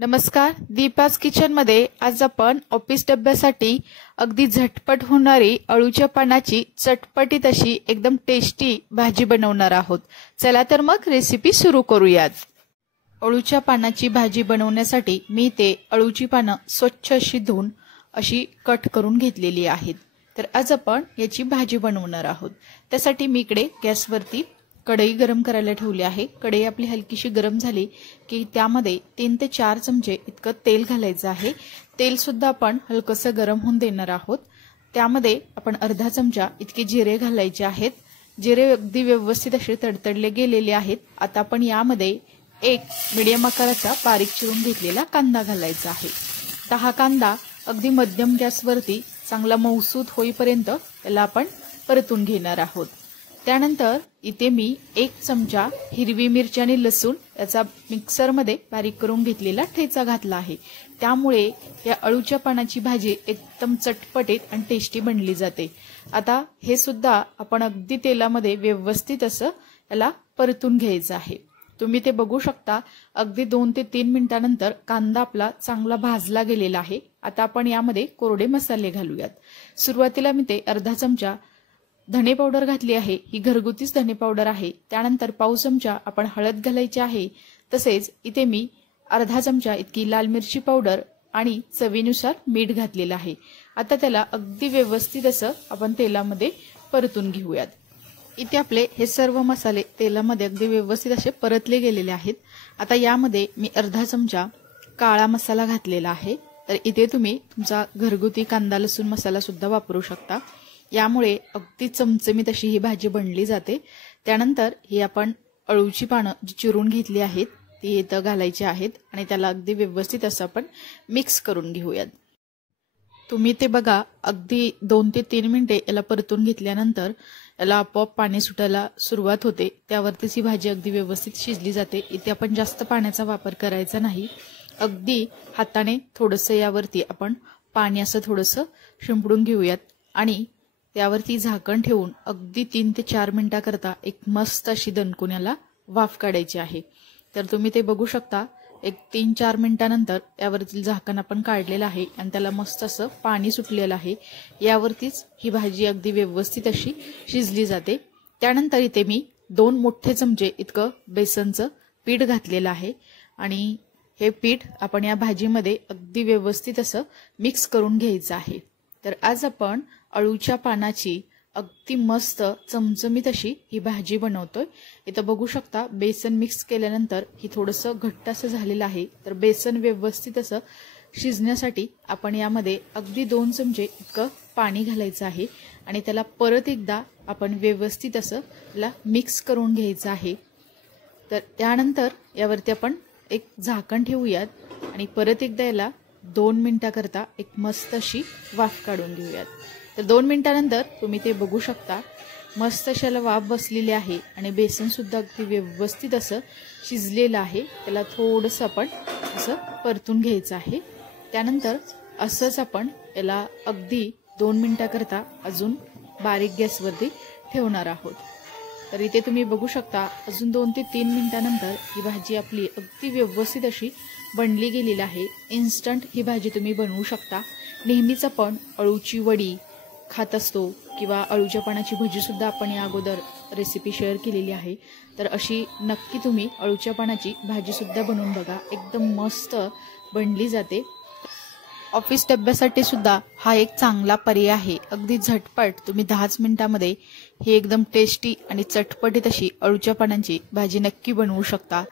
नमस्कार, दीपाज किचन मध्ये आज आपण ऑफिस डब्यासाठी अगदी झटपट होणारी अळूच्या पानाची चटपटीत अशी एकदम टेस्टी भाजी बनवणार आहोत। चला तर मग रेसिपी सुरू करूयात। अळूच्या पानाची भाजी बनवण्यासाठी मी ते अळूची पानं स्वच्छ अशी धुवून अशी कट करून घेतलेली आहेत। तर आज आपण याची भाजी बनवणार आहोत। त्यासाठी मी इकडे गॅसवरती कढई गरम करायला ठेवली आहे। कढई आपली हलकीशी गरम झाली की त्यामध्ये 3 ते 4 चमचे इतकं तेल घालायचं आहे। तेल सुद्धा आपण हलकसं गरम होऊन देणार आहोत। त्यामध्ये आपण अर्धा चमचा इतके जिरे घालायचे आहेत। जिरे अगदी व्यवस्थित असे तडतडले गेलेले आहेत। आता आपण यामध्ये एक मीडियम आकाराचा बारीक चिरून घेतलेला कांदा घालायचा आहे। आता हा कांदा अगदी मध्यम गॅसवरती चांगला मऊसूत होईपर्यंत त्याला आपण परतून घेणार आहोत। त्यानंतर इथे मी 1 चमचा हिरवी मिरची आणि लसूण याचा मिक्सरमध्ये बारीक करून घेतलेला ठेचा घातला आहे। त्यामुळे या अळूच्या पानाची भाजी एकदम चटपटीत आणि टेस्टी बनली जाते। आता हे सुद्धा आपण अगदी तेलामध्ये व्यवस्थित असं याला परतून घ्यायचं आहे। तुम्ही ते बघू शकता, अगदी 2 ते 3 मिनिटांनंतर कांदा आपला चांगला भाजला गेलेला आहे। आता आपण यामध्ये कोरडे मसाले घालूयात। सुरुवातीला मी ते अर्धा चमचा धने पावडर घातली आहे। ही घरगुतीच धने पावडर आहे। त्यानंतर पाव चमचा आपण हळद घालायची आहे। तसेच इथे मी अर्धा चमचा इतकी लाल मिरची पावडर आणि चवीनुसार मीठ घातलेलं आहे। आता त्याला अगदी व्यवस्थित असं आपण तेलामध्ये परतून घेऊयात। इथे आपले हे सर्व मसाले तेलामध्ये अगदी व्यवस्थित असे परतले गेलेले आहेत। आता यामध्ये मी अर्धा चमचा काळा मसाला घातलेला आहे। तर इथे तुम्ही तुमचा घरगुती कांदा लसूण मसाला सुद्धा वापरू शकता। यामुळे अगदी चमचमीत अशी ही भाजी बनली जाते। त्यानंतर ही आपण अळूची पानं जी चिरून घेतली आहेत ती इथं घालायची आहेत आणि त्याला अगदी व्यवस्थित असं आपण मिक्स करून घेऊयात। तुम्ही ते बघा, अगदी 2 ते 3 मिनिटे याला परतून घेतल्यानंतर याला आपोआप पाणी सुटायला सुरुवात होते। त्यावरतीच ही भाजी अगदी व्यवस्थित शिजली जाते। इथे आपण जास्त पाण्याचा वापर करायचा नाही। अगदी हाताने थोडंसं यावरती आपण पाणी असं थोडंसं शिंपडून घेऊयात आणि त्यावरती झाकण ठेवून अगदी 3 ते 4 मिनिटाकरता एक मस्त अशी दणकून याला वाफ काढायची आहे। तर तुम्ही ते बघू शकता, एक 3-4 मिनिटानंतर यावरती झाकण आपण काढलेलं आहे आणि त्याला मस्त असं पाणी सुटलेलं आहे। यावरतीच ही भाजी अगदी व्यवस्थित अशी शिजली जाते। त्यानंतर इथे मी 2 मोठे चमचे इतकं बेसनचं पीठ घातलेलं आहे आणि हे पीठ आपण या भाजीमध्ये अगदी व्यवस्थित असं मिक्स करून घ्यायचं आहे। तर आज आपण अळूच्या पानाची अगदी मस्त चमचमीत अशी ही भाजी बनवतोय। इथं बघू शकता, बेसन मिक्स केल्यानंतर ही थोडंसं घट्ट असं झालेलं आहे। तर बेसन व्यवस्थित असं शिजण्यासाठी आपण यामध्ये अगदी 2 चमचे इतकं पाणी घालायचं आहे आणि त्याला परत एकदा आपण व्यवस्थित असं याला मिक्स करून घ्यायचं आहे। तर त्यानंतर यावरती आपण एक झाकण ठेवूयात आणि परत एकदा याला 2 मिनिटाकरता एक मस्त अशी वाफ काढून घेऊयात। तर 2 मिनिटानंतर तुम्ही ते बघू शकता, मस्त अशाला वाफ बसलेली आहे आणि बेसन सुद्धा अगदी व्यवस्थित असं शिजलेलं आहे। त्याला थोडंसं आपण असं परतून घ्यायचं आहे। त्यानंतर असंच आपण याला अगदी 2 मिनिटाकरता अजून बारीक गॅसवरती ठेवणार आहोत। तर इथे तुम्ही बघू शकता, अजून 2 ते 3 मिनिटानंतर ही भाजी आपली अगदी व्यवस्थित अशी बनली गेलेली आहे। इन्स्टंट ही भाजी तुम्ही बनवू शकता। नेहमीच आपण अळूची वडी खात असतो किंवा अळूच्या पानाची भजी सुद्धा आपण या अगोदर रेसिपी शेअर केलेली आहे। तर अशी नक्की तुम्ही अळूच्या पानाची भाजी सुद्धा बनवून बघा, एकदम मस्त बनली जाते। ऑफिस डब्यासाठी सुद्धा हा एक चांगला पर्याय आहे। अगदी झटपट तुम्ही 10 मिनिटांमध्ये ही एकदम टेस्टी आणि चटपटीत अशी अळूच्या पानांची भाजी नक्की बनवू शकता।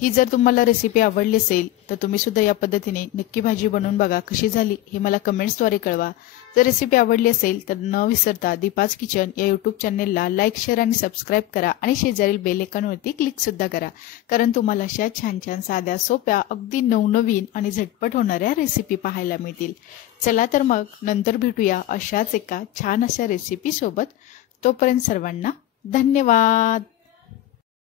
ही जर तुम्हाला रेसिपी आवडली असेल तर तुम्ही सुद्धा या पद्धतीने नक्की भाजी बनवून बघा। कशी झाली हे मला कमेंट्सद्वारे कळवा। जर रेसिपी आवडली असेल तर न विसरता दीपाज किचन या यूट्यूब चॅनेलला लाईक, शेअर आणि सबस्क्राईब करा आणि शेजारील बेल आयकॉनवरती क्लिक सुद्धा करा, कारण तुम्हाला अशा छान छान साध्या सोप्या अगदी नवनवीन आणि झटपट होणाऱ्या रेसिपी पाहायला मिळतील। चला तर मग नंतर भेटूया अशाच एका छान अशा रेसिपी सोबत। तोपर्यंत सर्वांना धन्यवाद।